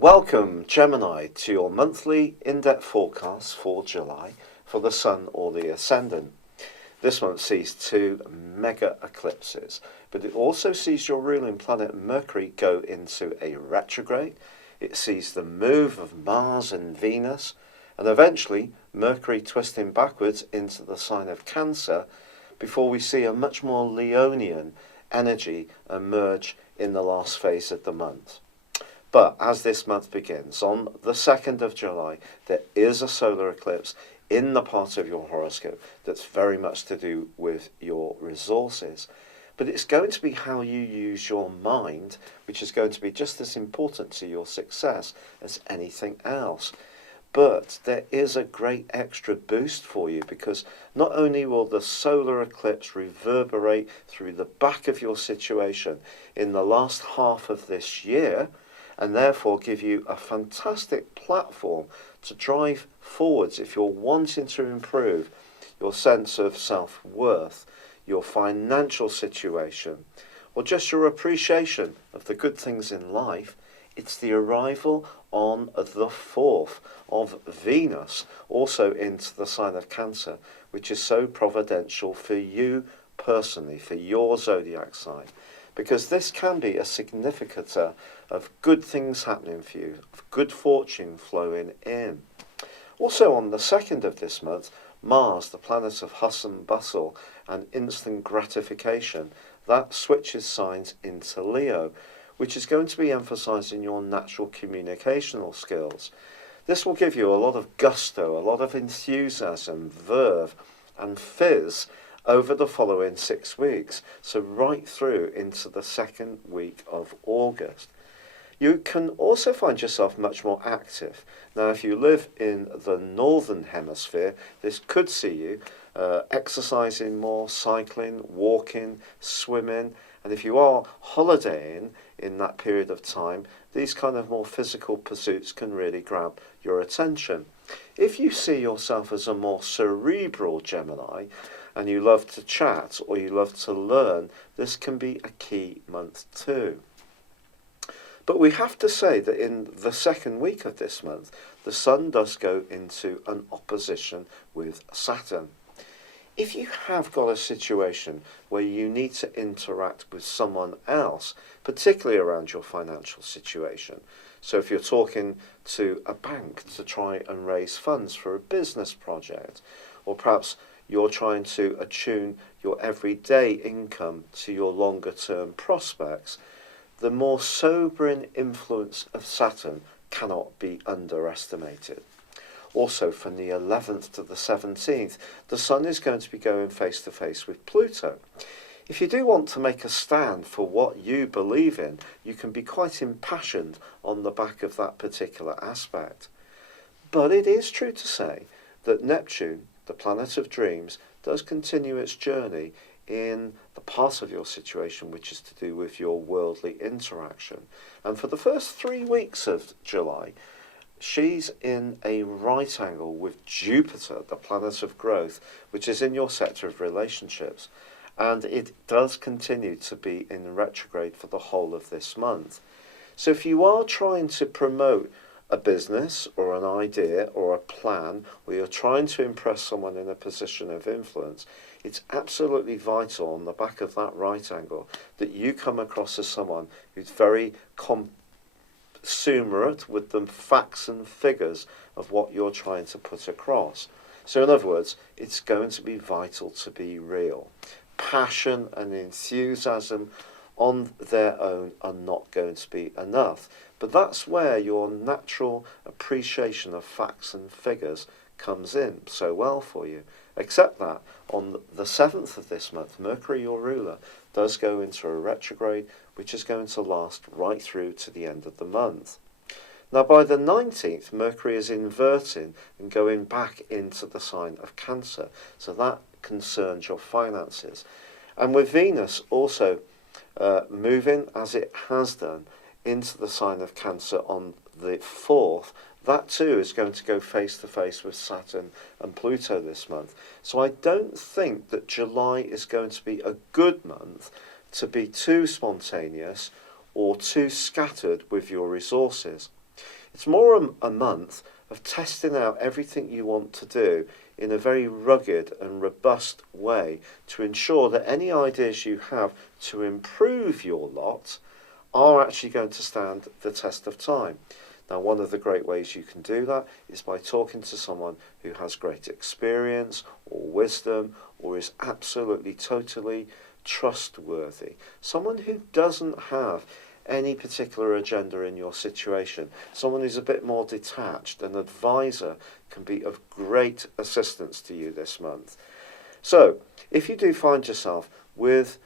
Welcome, Gemini, to your monthly in-depth forecast for July for the Sun or the Ascendant. This month sees two mega eclipses, but it also sees your ruling planet Mercury go into a retrograde. It sees the move of Mars and Venus, and eventually Mercury twisting backwards into the sign of Cancer before we see a much more Leonian energy emerge in the last phase of the month. But as this month begins, on the 2nd of July, there is a solar eclipse in the part of your horoscope that's very much to do with your resources. But it's going to be how you use your mind, which is going to be just as important to your success as anything else. But there is a great extra boost for you, because not only will the solar eclipse reverberate through the back of your situation in the last half of this year, and therefore give you a fantastic platform to drive forwards if you're wanting to improve your sense of self-worth, your financial situation, or just your appreciation of the good things in life. It's the arrival on the 4th of Venus, also into the sign of Cancer, which is so providential for you personally, for your zodiac sign, because this can be a significator of good things happening for you, of good fortune flowing in. Also on the 2nd of this month, Mars, the planet of hustle and bustle and instant gratification, that switches signs into Leo, which is going to be emphasizing your natural communicational skills. This will give you a lot of gusto, a lot of enthusiasm, verve and fizz over the following 6 weeks, so right through into the second week of August. You can also find yourself much more active. Now, if you live in the northern hemisphere, this could see you exercising more, cycling, walking, swimming, and if you are holidaying in that period of time, these kind of more physical pursuits can really grab your attention. If you see yourself as a more cerebral Gemini, and you love to chat or you love to learn, this can be a key month too. But we have to say that in the second week of this month, the Sun does go into an opposition with Saturn. If you have got a situation where you need to interact with someone else, particularly around your financial situation, so if you're talking to a bank to try and raise funds for a business project, or perhaps you're trying to attune your everyday income to your longer term prospects, the more sobering influence of Saturn cannot be underestimated. Also, from the 11th to the 17th, the Sun is going to be going face to face with Pluto. If you do want to make a stand for what you believe in, you can be quite impassioned on the back of that particular aspect. But it is true to say that Neptune, the planet of dreams, does continue its journey in the part of your situation which is to do with your worldly interaction. And for the first 3 weeks of July, she's in a right angle with Jupiter, the planet of growth, which is in your sector of relationships. And it does continue to be in retrograde for the whole of this month. So if you are trying to promote a business or an idea or a plan, or you're trying to impress someone in a position of influence, it's absolutely vital on the back of that right angle that you come across as someone who's very consumerate with the facts and figures of what you're trying to put across. So in other words, it's going to be vital to be real. Passion and enthusiasm on their own are not going to be enough. But that's where your natural appreciation of facts and figures comes in so well for you. Except that on the 7th of this month, Mercury, your ruler, does go into a retrograde, which is going to last right through to the end of the month. Now, by the 19th, Mercury is inverting and going back into the sign of Cancer. So that concerns your finances. And with Venus also moving, as it has done, into the sign of Cancer on the 4th, that too is going to go face to face with Saturn and Pluto this month. So I don't think that July is going to be a good month to be too spontaneous or too scattered with your resources. It's more a month of testing out everything you want to do in a very rugged and robust way to ensure that any ideas you have to improve your lot are actually going to stand the test of time. Now, one of the great ways you can do that is by talking to someone who has great experience or wisdom or is absolutely, totally trustworthy. Someone who doesn't have any particular agenda in your situation. Someone who's a bit more detached. An advisor can be of great assistance to you this month. So, if you do find yourself with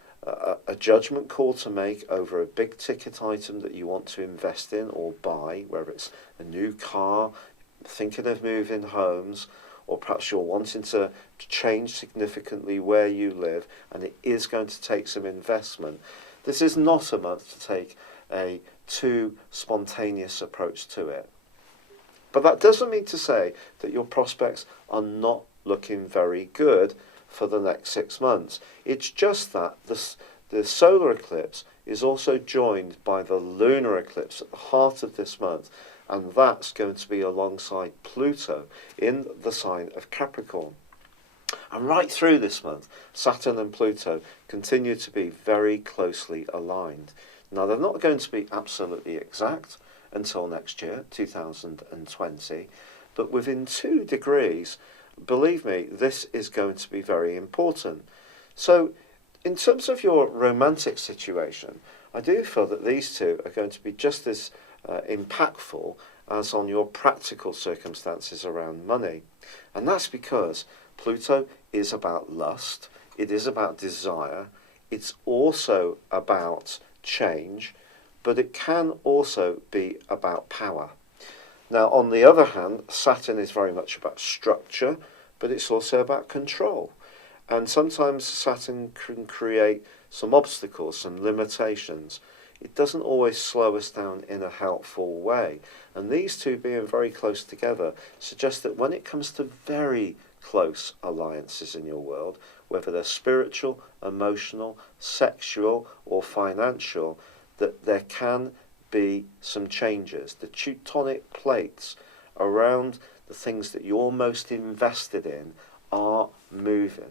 a judgment call to make over a big ticket item that you want to invest in or buy, whether it's a new car, thinking of moving homes, or perhaps you're wanting to change significantly where you live and it is going to take some investment, this is not a month to take a too spontaneous approach to it. But that doesn't mean to say that your prospects are not looking very good for the next 6 months. It's just that the solar eclipse is also joined by the lunar eclipse at the heart of this month, and that's going to be alongside Pluto in the sign of Capricorn. And right through this month, Saturn and Pluto continue to be very closely aligned. Now, they're not going to be absolutely exact until next year, 2020, but within 2 degrees, believe me, this is going to be very important. So, in terms of your romantic situation, I do feel that these two are going to be just as impactful as on your practical circumstances around money. And that's because Pluto is about lust, it is about desire, it's also about change, but it can also be about power. Now, on the other hand, Saturn is very much about structure, but it's also about control. And sometimes Saturn can create some obstacles, some limitations. It doesn't always slow us down in a helpful way. And these two being very close together suggests that when it comes to very close alliances in your world, whether they're spiritual, emotional, sexual, or financial, that there can be some changes. The tectonic plates around the things that you're most invested in are moving.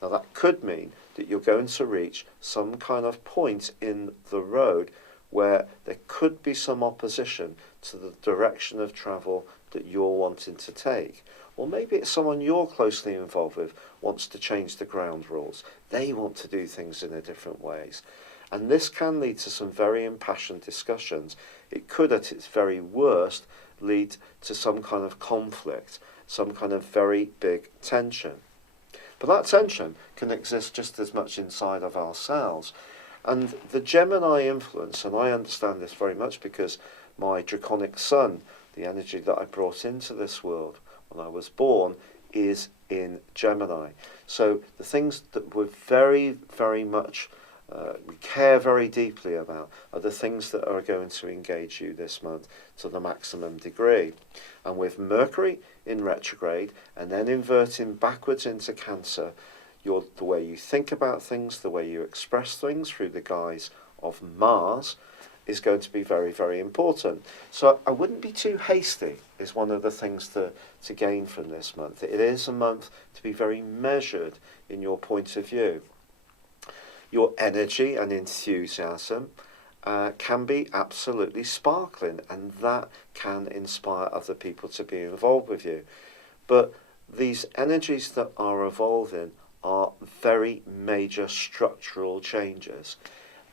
Now, that could mean that you're going to reach some kind of point in the road where there could be some opposition to the direction of travel that you're wanting to take. Or maybe it's someone you're closely involved with wants to change the ground rules. They want to do things in a different ways. And this can lead to some very impassioned discussions. It could, at its very worst, lead to some kind of conflict, some kind of very big tension. But that tension can exist just as much inside of ourselves. And the Gemini influence, and I understand this very much because my draconic sun, the energy that I brought into this world when I was born, is in Gemini. So the things that we're very, very much we care very deeply about are the things that are going to engage you this month to the maximum degree. And with Mercury in retrograde and then inverting backwards into Cancer, the way you think about things, the way you express things through the guise of Mars is going to be very, very important. So I wouldn't be too hasty is one of the things to gain from this month. It is a month to be very measured in your point of view. Your energy and enthusiasm can be absolutely sparkling, and that can inspire other people to be involved with you. But these energies that are evolving are very major structural changes.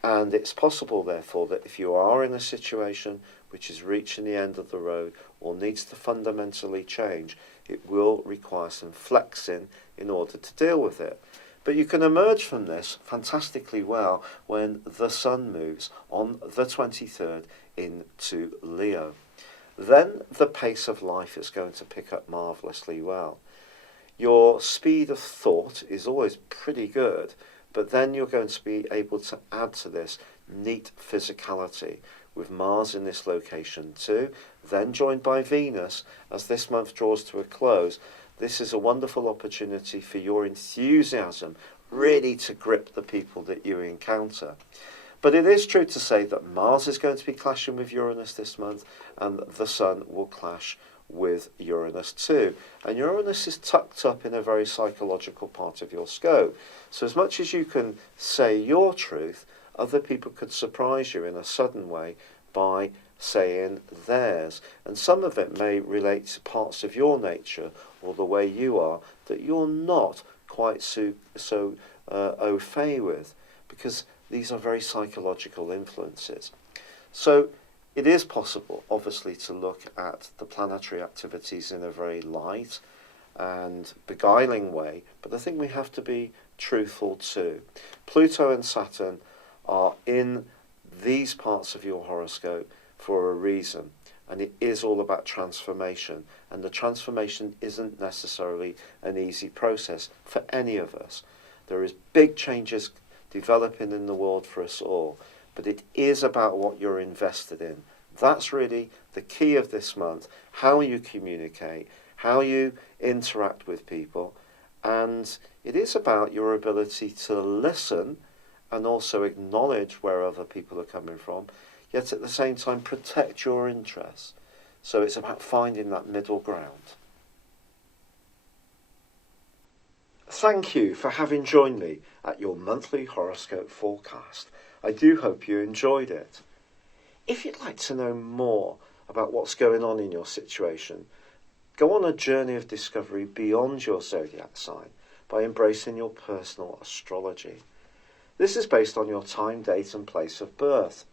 And it's possible, therefore, that if you are in a situation which is reaching the end of the road or needs to fundamentally change, it will require some flexing in order to deal with it. But you can emerge from this fantastically well when the Sun moves on the 23rd into Leo. Then the pace of life is going to pick up marvellously well. Your speed of thought is always pretty good, but then you're going to be able to add to this neat physicality with Mars in this location too, then joined by Venus as this month draws to a close. This is a wonderful opportunity for your enthusiasm really to grip the people that you encounter. But it is true to say that Mars is going to be clashing with Uranus this month, and the Sun will clash with Uranus too. And Uranus is tucked up in a very psychological part of your scope. So as much as you can say your truth, other people could surprise you in a sudden way by saying theirs. And some of it may relate to parts of your nature or the way you are that you're not quite so au fait with, because these are very psychological influences. So it is possible, obviously, to look at the planetary activities in a very light and beguiling way, but I think we have to be truthful too. Pluto and Saturn are in these parts of your horoscope for a reason, and it is all about transformation, and the transformation isn't necessarily an easy process for any of us. There is big changes developing in the world for us all, but it is about what you're invested in. That's really the key of this month, how you communicate, how you interact with people, and it is about your ability to listen and also acknowledge where other people are coming from, yet at the same time protect your interests. So it's about finding that middle ground. Thank you for having joined me at your monthly horoscope forecast. I do hope you enjoyed it. If you'd like to know more about what's going on in your situation, go on a journey of discovery beyond your zodiac sign by embracing your personal astrology. This is based on your time, date and place of birth.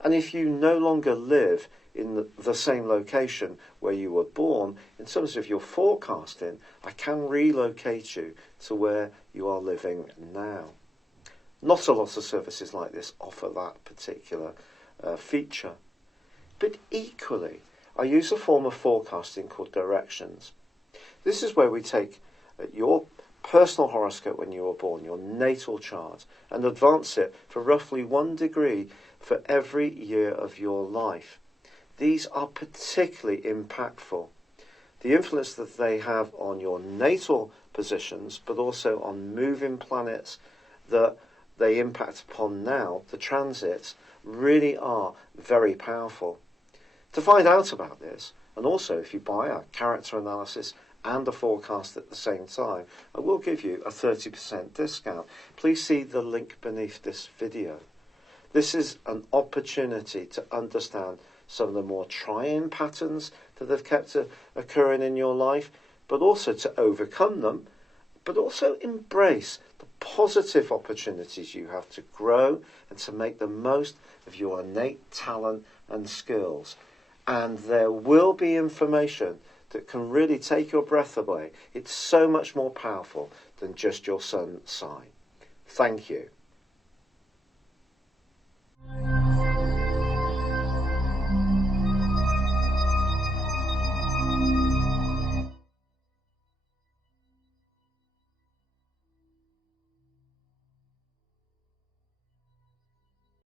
And if you no longer live in the same location where you were born, in terms of your forecasting, I can relocate you to where you are living now. Not a lot of services like this offer that particular feature. But equally, I use a form of forecasting called directions. This is where we take your personal horoscope when you were born, your natal chart, and advance it for roughly 1 degree for every year of your life. These are particularly impactful. The influence that they have on your natal positions, but also on moving planets that they impact upon now, the transits, really are very powerful. To find out about this, and also if you buy a character analysis and a forecast at the same time, I will give you a 30% discount. Please see the link beneath this video. This is an opportunity to understand some of the more trying patterns that have kept occurring in your life, but also to overcome them, but also embrace the positive opportunities you have to grow and to make the most of your innate talent and skills. And there will be information that can really take your breath away. It's so much more powerful than just your sun sign. Thank you.